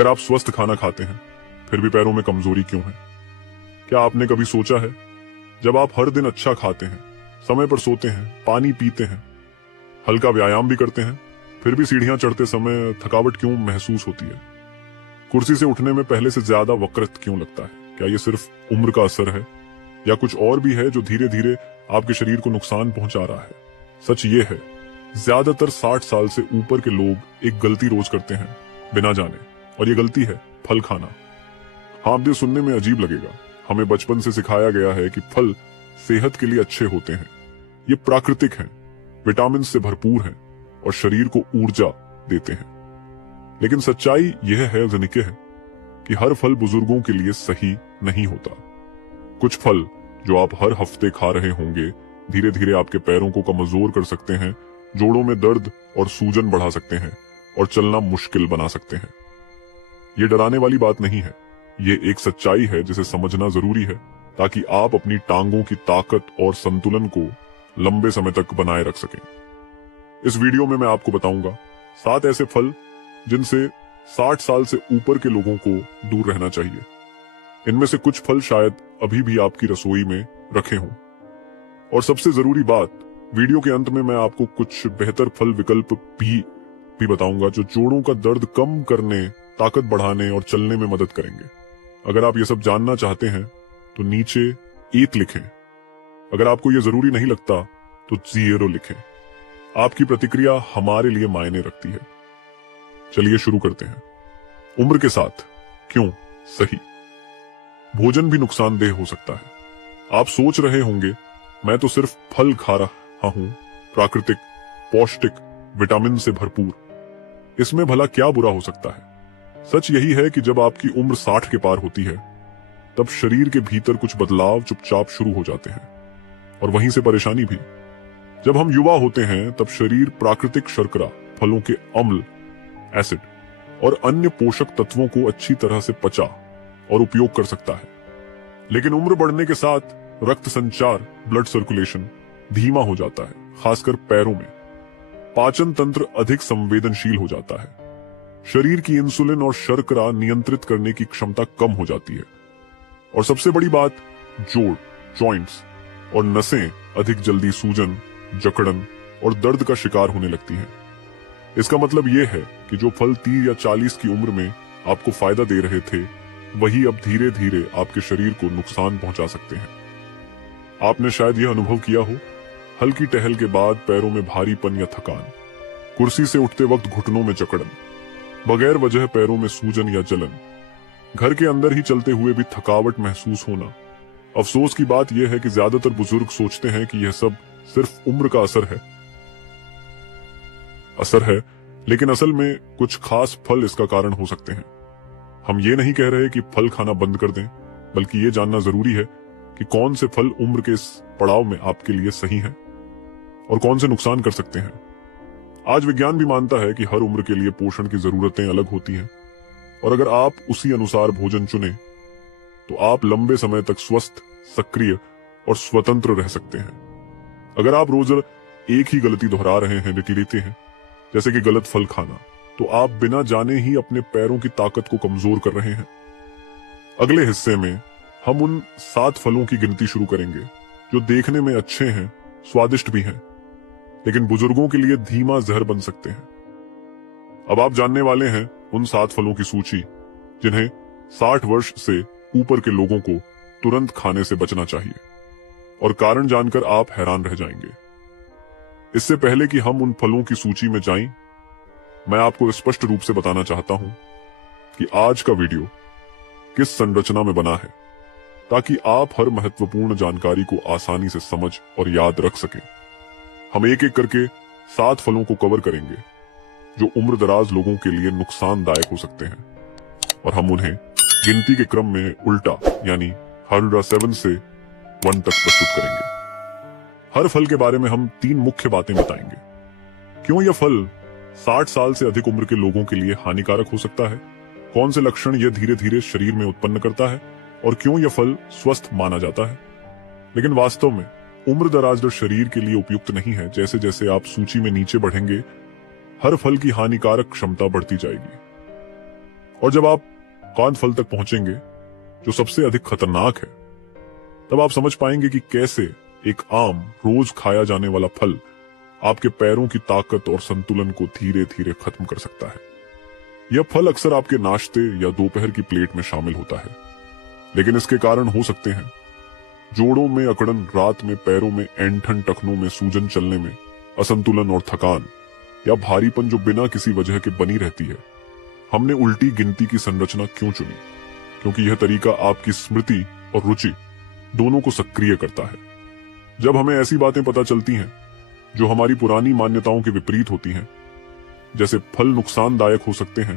अगर आप स्वस्थ खाना खाते हैं फिर भी पैरों में कमजोरी क्यों है? क्या आपने कभी सोचा है, जब आप हर दिन अच्छा खाते हैं, समय पर सोते हैं, पानी पीते हैं, हल्का व्यायाम भी करते हैं, फिर भी सीढ़ियां चढ़ते समय थकावट क्यों महसूस होती है? कुर्सी से उठने में पहले से ज्यादा वक्रत क्यों लगता है? क्या ये सिर्फ उम्र का असर है या कुछ और भी है जो धीरे धीरे आपके शरीर को नुकसान पहुंचा रहा है? सच ये है, ज्यादातर 60 साल से ऊपर के लोग एक गलती रोज करते हैं बिना जाने, और ये गलती है फल खाना। हाँ, अब ये सुनने में अजीब लगेगा। हमें बचपन से सिखाया गया है कि फल सेहत के लिए अच्छे होते हैं, ये प्राकृतिक हैं, विटामिन से भरपूर हैं और शरीर को ऊर्जा देते हैं। लेकिन सच्चाई यह है जनिके है कि हर फल बुजुर्गों के लिए सही नहीं होता। कुछ फल जो आप हर हफ्ते खा रहे होंगे धीरे धीरे आपके पैरों को कमजोर कर सकते हैं, जोड़ों में दर्द और सूजन बढ़ा सकते हैं और चलना मुश्किल बना सकते हैं। ये डराने वाली बात नहीं है, ये एक सच्चाई है जिसे समझना जरूरी है ताकि आप अपनी टांगों की ताकत और संतुलन को लंबे समय तक बनाए रख सकें। इस वीडियो में मैं आपको बताऊंगा 7 ऐसे फल जिनसे 60 साल से ऊपर के लोगों को दूर रहना चाहिए। इनमें से कुछ फल शायद अभी भी आपकी रसोई में रखे हों। और सबसे जरूरी बात, वीडियो के अंत में मैं आपको कुछ बेहतर फल विकल्प भी बताऊंगा जो जोड़ों का दर्द कम करने, ताकत बढ़ाने और चलने में मदद करेंगे। अगर आप ये सब जानना चाहते हैं तो नीचे 1 लिखें। अगर आपको ये जरूरी नहीं लगता तो 0 लिखें। आपकी प्रतिक्रिया हमारे लिए मायने रखती है। चलिए शुरू करते हैं। उम्र के साथ क्यों सही? भोजन भी नुकसानदेह हो सकता है। आप सोच रहे होंगे, मैं तो सिर्फ फल खा रहा हूं, प्राकृतिक, पौष्टिक, विटामिन से भरपूर, इसमें भला क्या बुरा हो सकता है? सच यही है कि जब आपकी उम्र 60 के पार होती है तब शरीर के भीतर कुछ बदलाव चुपचाप शुरू हो जाते हैं, और वहीं से परेशानी भी। जब हम युवा होते हैं तब शरीर प्राकृतिक शर्करा, फलों के अम्ल, एसिड और अन्य पोषक तत्वों को अच्छी तरह से पचा और उपयोग कर सकता है। लेकिन उम्र बढ़ने के साथ रक्त संचार, ब्लड सर्कुलेशन धीमा हो जाता है, खासकर पैरों में। पाचन तंत्र अधिक संवेदनशील हो जाता है। शरीर की इंसुलिन और शर्करा नियंत्रित करने की क्षमता कम हो जाती है। और सबसे बड़ी बात, जोड़, जॉइंट्स और नसें अधिक जल्दी सूजन, जकड़न और दर्द का शिकार होने लगती हैं। इसका मतलब यह है कि जो फल 30 या 40 की उम्र में आपको फायदा दे रहे थे, वही अब धीरे धीरे आपके शरीर को नुकसान पहुंचा सकते हैं। आपने शायद यह अनुभव किया हो, हल्की टहल के बाद पैरों में भारीपन या थकान, कुर्सी से उठते वक्त घुटनों में जकड़न, बगैर वजह पैरों में सूजन या जलन, घर के अंदर ही चलते हुए भी थकावट महसूस होना। अफसोस की बात यह है कि ज्यादातर बुजुर्ग सोचते हैं कि यह सब सिर्फ उम्र का असर है, लेकिन असल में कुछ खास फल इसका कारण हो सकते हैं। हम ये नहीं कह रहे कि फल खाना बंद कर दें, बल्कि ये जानना जरूरी है कि कौन से फल उम्र के इस पड़ाव में आपके लिए सही हैं और कौन से नुकसान कर सकते हैं। आज विज्ञान भी मानता है कि हर उम्र के लिए पोषण की जरूरतें अलग होती हैं, और अगर आप उसी अनुसार भोजन चुने तो आप लंबे समय तक स्वस्थ, सक्रिय और स्वतंत्र रह सकते हैं। अगर आप रोज एक ही गलती दोहरा रहे हैं, लेते हैं, जैसे कि गलत फल खाना, तो आप बिना जाने ही अपने पैरों की ताकत को कमजोर कर रहे हैं। अगले हिस्से में हम उन 7 फलों की गिनती शुरू करेंगे जो देखने में अच्छे हैं, स्वादिष्ट भी हैं, लेकिन बुजुर्गों के लिए धीमा जहर बन सकते हैं। अब आप जानने वाले हैं उन 7 फलों की सूची जिन्हें 60 वर्ष से ऊपर के लोगों को तुरंत खाने से बचना चाहिए, और कारण जानकर आप हैरान रह जाएंगे। इससे पहले कि हम उन फलों की सूची में जाएं, मैं आपको स्पष्ट रूप से बताना चाहता हूं कि आज का वीडियो किस संरचना में बना है, ताकि आप हर महत्वपूर्ण जानकारी को आसानी से समझ और याद रख सकें। हम एक एक करके 7 फलों को कवर करेंगे जो उम्र दराज लोगों के लिए नुकसानदायक हो सकते हैं, और हम उन्हें गिनती के क्रम में उल्टा यानी 107 से 1 तक प्रस्तुत करेंगे। हर फल के बारे में हम 3 मुख्य बातें बताएंगे। क्यों यह फल 60 साल से अधिक उम्र के लोगों के लिए हानिकारक हो सकता है, कौन से लक्षण यह धीरे धीरे शरीर में उत्पन्न करता है, और क्यों यह फल स्वस्थ माना जाता है। लेकिन वास्तव में उम्र दराज दर शरीर के लिए उपयुक्त नहीं है। जैसे जैसे आप सूची में नीचे बढ़ेंगे, हर फल की हानिकारक क्षमता बढ़ती जाएगी। और जब आप कांद फल तक पहुंचेंगे, जो सबसे अधिक खतरनाक है, तब आप समझ पाएंगे कि कैसे एक आम रोज खाया जाने वाला फल आपके पैरों की ताकत और संतुलन को धीरे धीरे खत्म कर सकता है। यह फल अक्सर आपके नाश्ते या दोपहर की प्लेट में शामिल होता है, लेकिन इसके कारण हो सकते हैं जोड़ों में अकड़न, रात में पैरों में ऐंठन, टखनों में सूजन, चलने में असंतुलन और थकान, या भारीपन जो बिना किसी वजह के बनी रहती है। हमने उल्टी गिनती की संरचना क्यों चुनी? क्योंकि यह तरीका आपकी स्मृति और रुचि दोनों को सक्रिय करता है। जब हमें ऐसी बातें पता चलती हैं जो हमारी पुरानी मान्यताओं के विपरीत होती हैं, जैसे फल नुकसानदायक हो सकते हैं,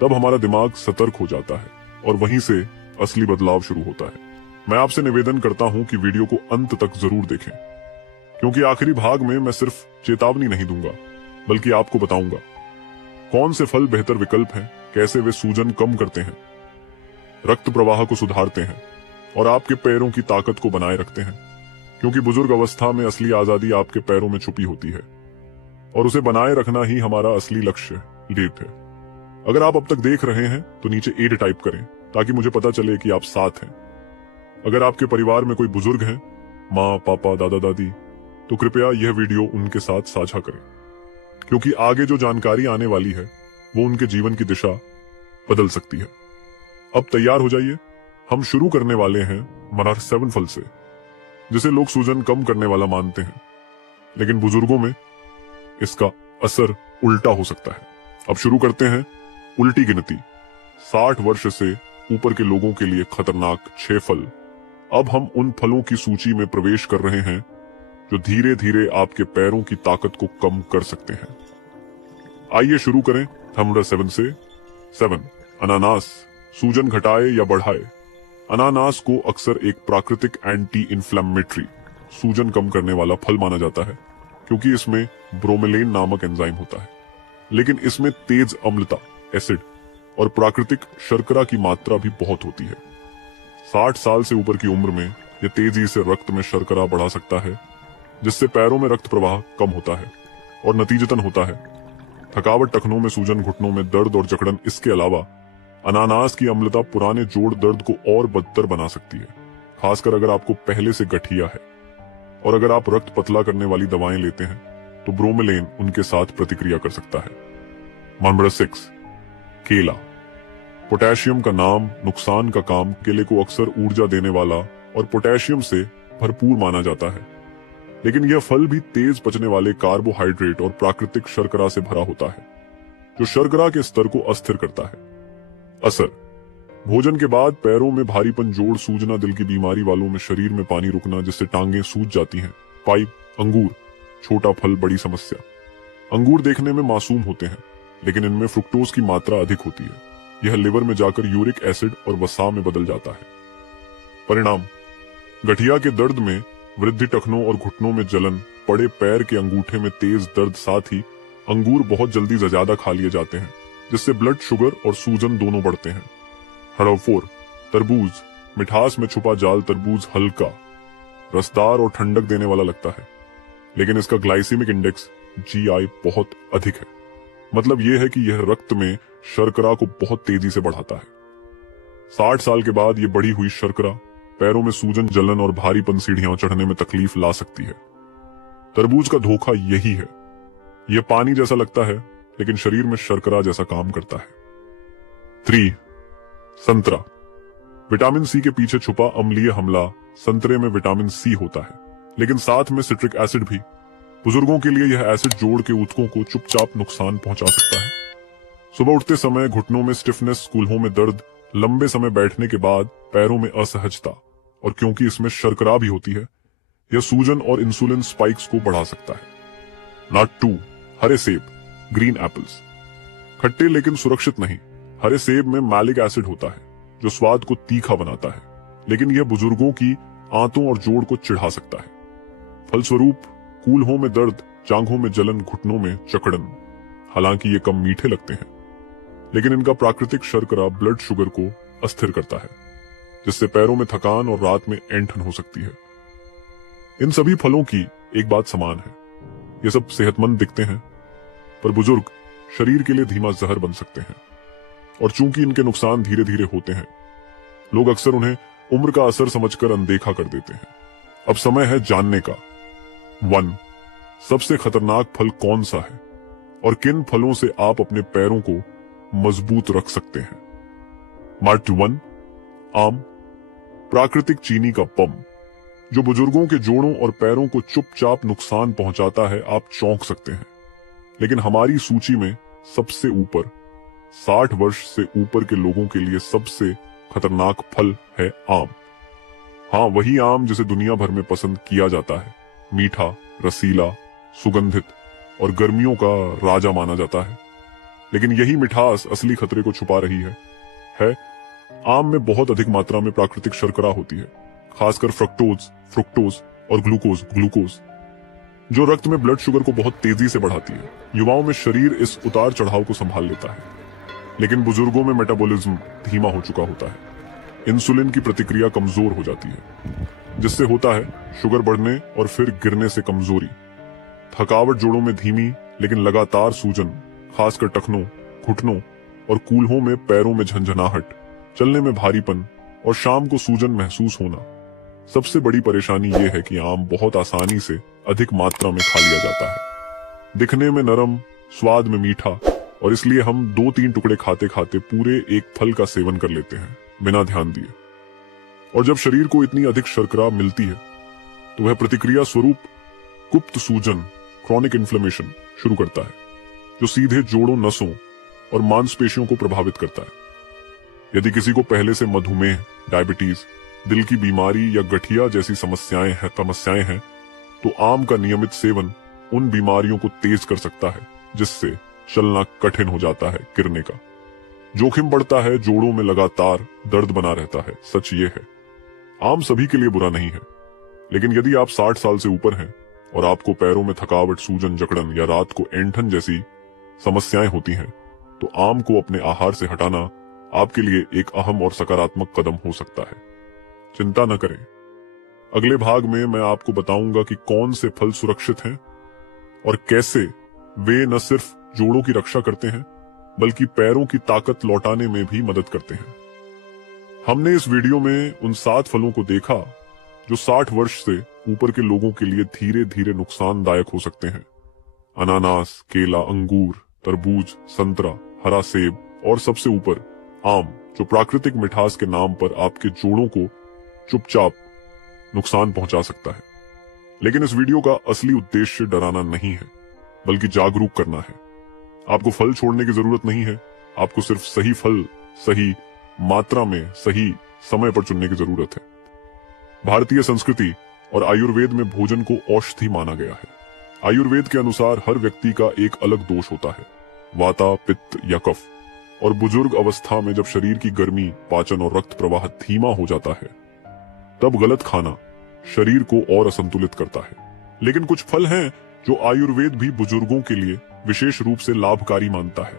तब हमारा दिमाग सतर्क हो जाता है और वहीं से असली बदलाव शुरू होता है। मैं आपसे निवेदन करता हूं कि वीडियो को अंत तक जरूर देखें, क्योंकि आखिरी भाग में मैं सिर्फ चेतावनी नहीं दूंगा, बल्कि आपको बताऊंगा कौन से फल बेहतर विकल्प हैं, कैसे वे सूजन कम करते हैं, रक्त प्रवाह को सुधारते हैं और आपके पैरों की ताकत को बनाए रखते हैं। क्योंकि बुजुर्ग अवस्था में असली आजादी आपके पैरों में छुपी होती है और उसे बनाए रखना ही हमारा असली लक्ष्य है। अगर आप अब तक देख रहे हैं तो नीचे 8 टाइप करें ताकि मुझे पता चले कि आप साथ हैं। अगर आपके परिवार में कोई बुजुर्ग हैं, माँ, पापा, दादा, दादी, तो कृपया यह वीडियो उनके साथ साझा करें, क्योंकि आगे जो जानकारी आने वाली है वो उनके जीवन की दिशा बदल सकती है। अब तैयार हो जाइए, हम शुरू करने वाले हैं मनार 7 फल से, जिसे लोग सूजन कम करने वाला मानते हैं, लेकिन बुजुर्गों में इसका असर उल्टा हो सकता है। अब शुरू करते हैं उल्टी गिनती। 60 वर्ष से ऊपर के लोगों के लिए खतरनाक 6 फल। अब हम उन फलों की सूची में प्रवेश कर रहे हैं जो धीरे धीरे आपके पैरों की ताकत को कम कर सकते हैं। आइए शुरू करें नंबर 7 से। 7, अनानास। सूजन घटाए या बढ़ाए। अनानास को अक्सर एक प्राकृतिक एंटी इन्फ्लेमेटरी, सूजन कम करने वाला फल माना जाता है, क्योंकि इसमें ब्रोमेलेन नामक एंजाइम होता है। लेकिन इसमें तेज अम्लता, एसिड और प्राकृतिक शर्करा की मात्रा भी बहुत होती है। 60 साल से ऊपर की उम्र में यह तेजी से रक्त में शर्करा बढ़ा सकता है, जिससे पैरों में रक्त प्रवाह कम होता है और नतीजतन होता है थकावट, टखनों में सूजन, घुटनों में दर्द और जकड़न। इसके अलावा अनानास की अम्लता पुराने जोड़ दर्द को और बदतर बना सकती है, खासकर अगर आपको पहले से गठिया है। और अगर आप रक्त पतला करने वाली दवाएं लेते हैं तो ब्रोमेलेन उनके साथ प्रतिक्रिया कर सकता है। नंबर 6, केला। पोटेशियम का नाम नुकसान का काम। केले को अक्सर ऊर्जा देने वाला और पोटेशियम से भरपूर माना जाता है, लेकिन यह फल भी तेज पचने वाले कार्बोहाइड्रेट और प्राकृतिक शर्करा से भरा होता है, जो शर्करा के स्तर को अस्थिर करता है। असर: भोजन के बाद पैरों में भारीपन, जोड़ सूजना, दिल की बीमारी वालों में शरीर में पानी रुकना जिससे टांगें सूज जाती हैं। पाइप। अंगूर। छोटा फल, बड़ी समस्या। अंगूर देखने में मासूम होते हैं, लेकिन इनमें फ्रुक्टोज की मात्रा अधिक होती है। यह लिवर में जाकर यूरिक एसिड और वसा में बदल जाता है। परिणाम: गठिया के दर्द में वृद्धि, टखनों और घुटनों में जलन, पड़े पैर के अंगूठे में तेज दर्द। साथ ही अंगूर बहुत जल्दी ज्यादा खा लिए जाते हैं, जिससे ब्लड शुगर और सूजन दोनों बढ़ते हैं। नंबर 4, तरबूज। मिठास में छुपा जाल। तरबूज हल्का, रसदार और ठंडक देने वाला लगता है, लेकिन इसका ग्लाइसेमिक इंडेक्स GI बहुत अधिक है। मतलब यह है कि यह रक्त में शर्करा को बहुत तेजी से बढ़ाता है। 60 साल के बाद यह बढ़ी हुई शर्करा पैरों में सूजन, जलन और भारीपन, सीढ़ियां चढ़ने में तकलीफ ला सकती है। तरबूज का धोखा यही है, यह पानी जैसा लगता है लेकिन शरीर में शर्करा जैसा काम करता है। 3, संतरा। विटामिन C के पीछे छुपा अम्लीय हमला। संतरे में विटामिन C होता है, लेकिन साथ में सिट्रिक एसिड भी। बुजुर्गों के लिए यह एसिड जोड़ के ऊतकों को चुपचाप नुकसान पहुंचा सकता है। सुबह उठते समय घुटनों में स्टिफनेस, कूल्हों में दर्द, लंबे समय बैठने के बाद पैरों में असहजता, और क्योंकि इसमें शर्करा भी होती है, यह सूजन और इंसुलिन स्पाइक्स को बढ़ा सकता है। नंबर 2, हरे सेब। Green apples. खट्टे लेकिन सुरक्षित नहीं। हरे सेब में मैलिक एसिड होता है, जो स्वाद को तीखा बनाता है, लेकिन यह बुजुर्गों की आंतों और जोड़ को चिढ़ा सकता है। फलस्वरूप कूल्हों में दर्द, जांघों में जलन, घुटनों में जकड़न। हालांकि ये कम मीठे लगते हैं, लेकिन इनका प्राकृतिक शर्करा ब्लड शुगर को अस्थिर करता है, जिससे पैरों में थकान और रात में ऐंठन हो सकती है। इन सभी फलों की एक बात समान है, ये सब सेहतमंद दिखते हैं, पर बुजुर्ग शरीर के लिए धीमा जहर बन सकते हैं। और चूंकि इनके नुकसान धीरे धीरे होते हैं, लोग अक्सर उन्हें उम्र का असर समझकर अनदेखा कर देते हैं। अब समय है जानने का। 1. सबसे खतरनाक फल कौन सा है और किन फलों से आप अपने पैरों को मजबूत रख सकते हैं? मार्क 1. आम, प्राकृतिक चीनी का बम, जो बुजुर्गों के जोड़ों और पैरों को चुपचाप नुकसान पहुंचाता है। आप चौंक सकते हैं, लेकिन हमारी सूची में सबसे ऊपर 60 वर्ष से ऊपर के लोगों के लिए सबसे खतरनाक फल है आम। हाँ, वही आम जिसे दुनिया भर में पसंद किया जाता है। मीठा, रसीला, सुगंधित और गर्मियों का राजा माना जाता है। लेकिन यही मिठास असली खतरे को छुपा रही है। आम में बहुत अधिक मात्रा में प्राकृतिक शर्करा होती है, खासकर फ्रुक्टोज और ग्लूकोज, जो रक्त में ब्लड शुगर को बहुत तेजी से बढ़ाती है। युवाओं में शरीर इस उतार चढ़ाव को संभाल लेता है, लेकिन बुजुर्गों में मेटाबॉलिज्म धीमा हो चुका होता है। इंसुलिन की प्रतिक्रिया कमजोर हो जाती है, जिससे होता है शुगर बढ़ने और फिर गिरने से कमजोरी, थकावट, जोड़ों में धीमी लेकिन लगातार सूजन, खासकर टखनों, घुटनों और कूल्हों में, पैरों में झंझनाहट, चलने में भारीपन और शाम को सूजन महसूस होना। सबसे बड़ी परेशानी यह है कि आम बहुत आसानी से अधिक मात्रा में खा लिया जाता है। दिखने में नरम, स्वाद में मीठा, और इसलिए हम 2-3 टुकड़े खाते खाते पूरे एक फल का सेवन कर लेते हैं बिना ध्यान दिए। और जब शरीर को इतनी अधिक शर्करा मिलती है तो वह प्रतिक्रिया स्वरूप गुप्त सूजन, क्रॉनिक इन्फ्लेमेशन शुरू करता है, जो सीधे जोड़ों, नसों और मांसपेशियों को प्रभावित करता है। यदि किसी को पहले से मधुमेह, डायबिटीज, दिल की बीमारी या गठिया जैसी समस्याएं हैं तो आम का नियमित सेवन उन बीमारियों को तेज कर सकता है, जिससे चलना कठिन हो जाता है, गिरने का जोखिम बढ़ता है, जोड़ों में लगातार दर्द बना रहता है। सच ये है, आम सभी के लिए बुरा नहीं है, लेकिन यदि आप 60 साल से ऊपर हैं और आपको पैरों में थकावट, सूजन, जकड़न या रात को ऐंठन जैसी समस्याएं होती हैं, तो आम को अपने आहार से हटाना आपके लिए एक अहम और सकारात्मक कदम हो सकता है। चिंता न करें, अगले भाग में मैं आपको बताऊंगा कि कौन से फल सुरक्षित हैं और कैसे वे न सिर्फ जोड़ों की रक्षा करते हैं बल्कि पैरों की ताकत लौटाने में भी मदद करते हैं। हमने इस वीडियो में उन 7 फलों को देखा जो 60 वर्ष से ऊपर के लोगों के लिए धीरे धीरे नुकसानदायक हो सकते हैं। अनानास, केला, अंगूर, तरबूज, संतरा, हरा सेब और सबसे ऊपर आम, जो प्राकृतिक मिठास के नाम पर आपके जोड़ों को चुपचाप नुकसान पहुंचा सकता है। लेकिन इस वीडियो का असली उद्देश्य डराना नहीं है, बल्कि जागरूक करना है। आपको फल छोड़ने की जरूरत नहीं है, आपको सिर्फ सही फल सही मात्रा में सही समय पर चुनने की जरूरत है। भारतीय संस्कृति और आयुर्वेद में भोजन को औषधि माना गया है। आयुर्वेद के अनुसार हर व्यक्ति का एक अलग दोष होता है, वाता, पित्त या कफ, और बुजुर्ग अवस्था में जब शरीर की गर्मी, पाचन और रक्त प्रवाह धीमा हो जाता है, तब गलत खाना शरीर को और असंतुलित करता है। लेकिन कुछ फल हैं जो आयुर्वेद भी बुजुर्गों के लिए विशेष रूप से लाभकारी मानता है।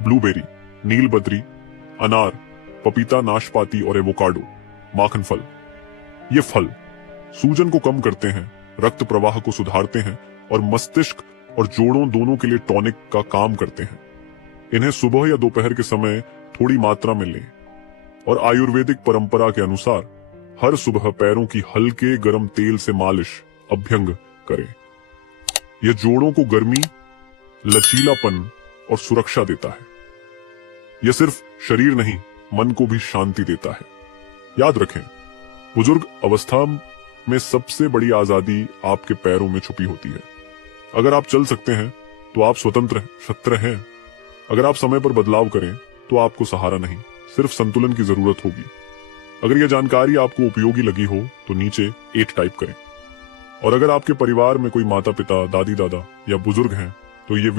ब्लूबेरी, नीलबद्री, अनार, पपीता, नाशपाती और एवोकाडो, माखन फल। ये फल सूजन को कम करते हैं, रक्त प्रवाह को सुधारते हैं और मस्तिष्क और जोड़ों दोनों के लिए टॉनिक का काम करते हैं। इन्हें सुबह या दोपहर के समय थोड़ी मात्रा में लें और आयुर्वेदिक परंपरा के अनुसार हर सुबह पैरों की हल्के गर्म तेल से मालिश, अभ्यंग करें। यह जोड़ों को गर्मी, लचीलापन और सुरक्षा देता है। यह सिर्फ शरीर नहीं, मन को भी शांति देता है। याद रखें, बुजुर्ग अवस्था में सबसे बड़ी आजादी आपके पैरों में छुपी होती है। अगर आप चल सकते हैं तो आप स्वतंत्र हैं। अगर आप समय पर बदलाव करें तो आपको सहारा नहीं, सिर्फ संतुलन की जरूरत होगी। अगर यह जानकारी आपको उपयोगी लगी हो तो नीचे 8 टाइप करें। और अगर आपके परिवार में कोई माता पिता, दादी दादा या बुजुर्ग हैं तो ये